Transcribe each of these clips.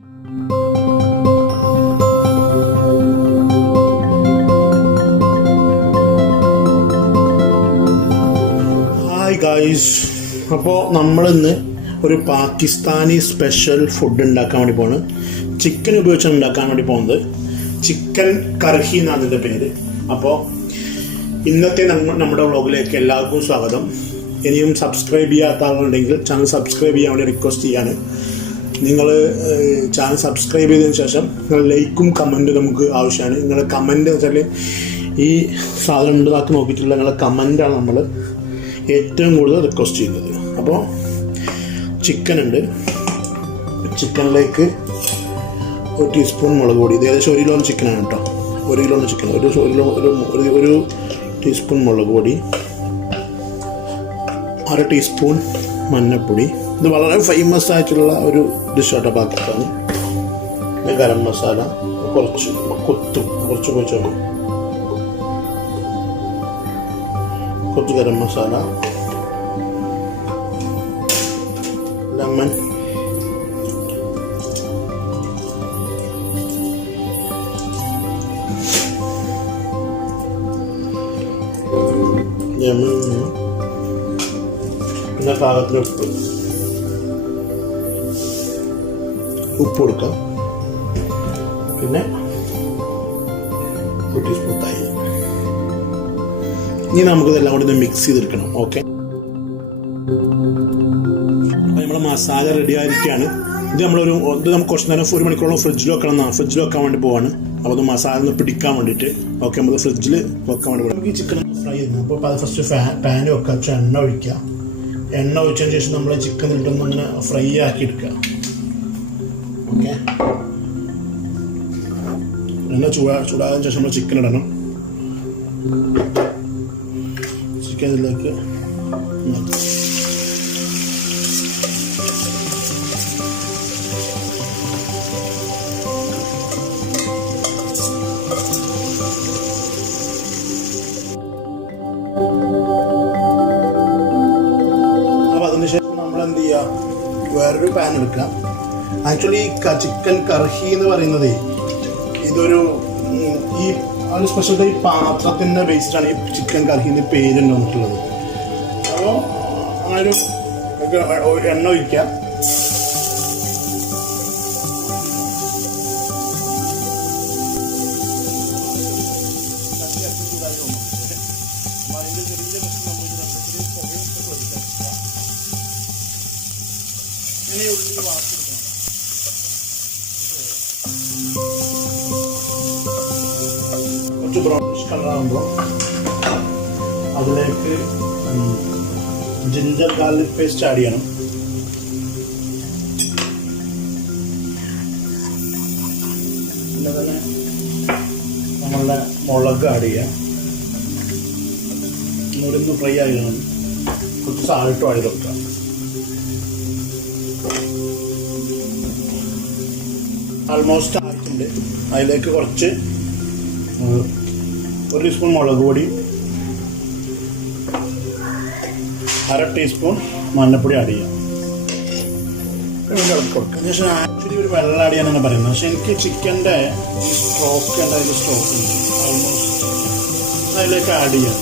Hi guys, അപ്പോൾ നമ്മളിന്ന് ഒരു പാകിസ്ഥാനി സ്പെഷ്യൽ ഫുഡ് ഉണ്ടാക്കാൻ വേണ്ടി പോകുന്നത്. ചിക്കൻ ഉപയോഗിച്ചാണ് ഉണ്ടാക്കാൻ വേണ്ടി പോകുന്നത്. ചിക്കൻ കർഹി എന്നാണ് അതിൻ്റെ പേര്. അപ്പോൾ ഇന്നത്തെ നമ്മുടെ വ്ളോഗിലേക്ക് എല്ലാവർക്കും സ്വാഗതം. ഇനിയും സബ്സ്ക്രൈബ് ചെയ്യാത്ത ആളുകളുണ്ടെങ്കിൽ ചാനൽ സബ്സ്ക്രൈബ് ചെയ്യാൻ വേണ്ടി റിക്വസ്റ്റ് ചെയ്യാണ്. നിങ്ങൾ ചാനൽ സബ്സ്ക്രൈബ് ചെയ്തതിന് ശേഷം നിങ്ങൾ ലൈക്കും കമൻറ്റും നമുക്ക് ആവശ്യമാണ്. നിങ്ങളുടെ കമൻറ്റ് എന്ന് വെച്ചാൽ ഈ സാധനം ഉണ്ടാക്കി നോക്കിയിട്ടുള്ള നിങ്ങളുടെ കമൻറ്റാണ് നമ്മൾ ഏറ്റവും കൂടുതൽ റിക്വസ്റ്റ് ചെയ്യുന്നത്. അപ്പോൾ ചിക്കൻ ഉണ്ട്. ചിക്കനിലേക്ക് 1 ടീസ്പൂൺ മുളക് പൊടി. ഇത് ഏകദേശം 1 കിലോ ചിക്കനാണ് കേട്ടോ. 1 കിലോ ചിക്കൻ. ഒരു ടീസ്പൂൺ മുളക് പൊടി, 1/2 ടീസ്പൂൺ മഞ്ഞൾപ്പൊടി. ഇത് വളരെ ഫേമസ് ആയിട്ടുള്ള ഒരു ഡിഷ് ആട്ടോ പാകിസ്ഥാനി. ഗരം മസാല കുറച്ച് ഗരം മസാല, ലെമൺ, പിന്നെ പാകത്തിന് ഉപ്പ് കൊടുക്കാം. പിന്നെ 1 ടീസ്പൂൺ തൈര്. ഇനി നമുക്കിതെല്ലാം കൂടി മിക്സ് ചെയ്തെടുക്കണം. ഓക്കെ, നമ്മുടെ മസാല റെഡി ആയിരിക്കുകയാണ്. ഇത് നമുക്ക് കുറച്ച് നേരം 1 മണിക്കൂറോളം ഫ്രിഡ്ജിൽ വെക്കാൻ വേണ്ടി പോവാണ്. അപ്പോൾ അത് മസാല ഒന്ന് പിടിക്കാൻ വേണ്ടിയിട്ട്. ഓക്കെ, നമ്മൾ ഫ്രിഡ്ജിൽ വെക്കാൻ വേണ്ടി നമുക്ക് ഈ ചിക്കൻ ഫ്രൈ ചെയ്യുന്നത്. അപ്പോൾ അത് ഫസ്റ്റ് പാൻ വെക്കുക, എണ്ണ ഒഴിക്കുക. എണ്ണ ഒഴിച്ചതിന് ശേഷം നമ്മൾ ചിക്കൻ ഇട്ടൊന്ന് അങ്ങനെ ഫ്രൈ ആക്കി എടുക്കുക. ഓക്കെ, എണ്ണ ചൂടായതിനു ശേഷം നമ്മൾ ചിക്കൻ ഇടണം. ചിക്കൻ ഇതിലേക്ക് അപ്പോൾ അതിനുശേഷം നമ്മൾ എന്ത് ചെയ്യുക, വേറൊരു പാൻ എടുക്കുക. ആക്ച്വലി ചിക്കൻ കർഹി എന്ന് പറയുന്നത് ഇതൊരു ഒരു സ്പെഷ്യൽ ഈ പാത്രത്തിൻ്റെ ബേസ്ഡാണ് ഈ ചിക്കൻ കർഹിൻ്റെ പേര് വന്നിട്ടുള്ളത്. അപ്പോൾ അങ്ങനെ ഒരു എണ്ണ ഒഴിക്കുക. കുറച്ച് ബ്രൗണിഷ് കളറാകുമ്പോൾ അതിലേക്ക് ജിഞ്ചർ ഗാർലിക് പേസ്റ്റ് ആഡ് ചെയ്യണം. പിന്നെ തന്നെ നമ്മളുടെ മുളക് ആഡ് ചെയ്യാം. ഒന്നൂടെ ഫ്രൈ ആകണം. കുറച്ച് സാൾട്ടും ആഡ് ചെയ്ത് വെക്കാം. ആൾമോസ്റ്റ് ആയിട്ടുണ്ട്. അതിലേക്ക് കുറച്ച് 1 ടീസ്പൂൺ മുളക് പൊടി, 1/2 ടീസ്പൂൺ മഞ്ഞൾപ്പൊടി ആഡ് ചെയ്യാം. ഇളക്കി കൊടുക്കുക. അതിനുശേഷം ആക്ച്വലി ഒരു വെള്ളം ആഡ് ചെയ്യാനാണ് പറയുന്നത്. പക്ഷെ എനിക്ക് ചിക്കൻ്റെ ഈ സ്റ്റോക്ക് ഉണ്ട്, അതിൽ സ്റ്റോക്ക് ഉണ്ട്. ആൾമോസ്റ്റ് അതിലേക്ക് ആഡ് ചെയ്യാം.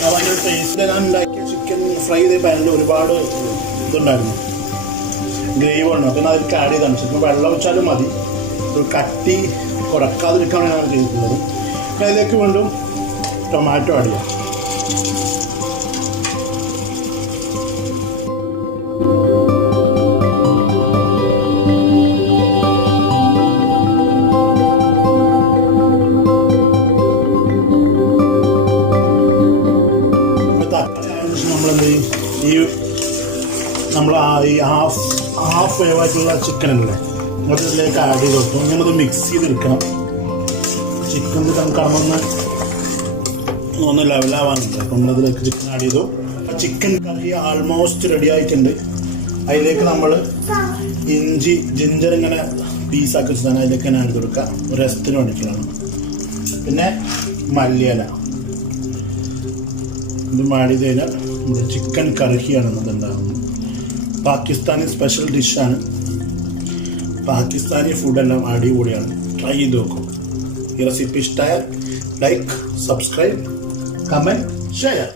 ഭയങ്കര ടേസ്റ്റ്. ഞാൻ ഉണ്ടാക്കിയ ചിക്കൻ ഫ്രൈ ചെയ്ത പാനിൽ ഒരുപാട് ഇതുണ്ടായിരുന്നു, ഗ്രേവി ഉണ്ട്. പിന്നെ അതിലേക്ക് ആഡ് ചെയ്താണ്. ചിലപ്പോൾ വെള്ളം വെച്ചാലും മതി, ഒരു കട്ടി കുറക്കാതിരിക്കാൻ വേണ്ടിയാണ് ചെയ്തിട്ടുള്ളത്. അതിലേക്ക് വീണ്ടും ടൊമാറ്റോ ആഡ് ചെയ്യാം. നമ്മളെന്ത് ചെയ്യും, നമ്മൾ ഈ ഹാഫ് വേവായിട്ടുള്ള ചിക്കൻ അല്ലേ അതിലേക്ക് ആഡ് ചെയ്ത് കൊടുക്കും. നമ്മളത് മിക്സ് ചെയ്തെടുക്കണം. ചിക്കൻ ഒന്ന് ലെവലാവാനുണ്ട്. അപ്പം നമ്മളതിലേക്ക് ചിക്കൻ ആഡ് ചെയ്തു. ചിക്കൻ കറി ആൾമോസ്റ്റ് റെഡി ആയിട്ടുണ്ട്. അതിലേക്ക് നമ്മൾ ജിഞ്ചർ ഇങ്ങനെ പീസാക്കി വെച്ചാൽ അതിലേക്ക് തന്നെ ആഡ് കൊടുക്കുക. ഒരു രസത്തിന് വേണ്ടിയിട്ടുള്ളതാണ്. പിന്നെ മല്ലിയില ഇത് ആഡ് ചെയ്ത് കഴിഞ്ഞാൽ ചിക്കൻ കറിയാണ് ഉണ്ടാകുന്നത്. പാകിസ്ഥാനി സ്പെഷ്യൽ ഡിഷാണ്. പാകിസ്ഥാനി ഫുഡെല്ലാം അടിപൊളിയാണ്. ട്രൈ ചെയ്ത് നോക്കും. ഈ റെസിപ്പി ഇഷ്ടമായാൽ ലൈക്ക്, സബ്സ്ക്രൈബ്, കമൻറ്റ്, ഷെയർ.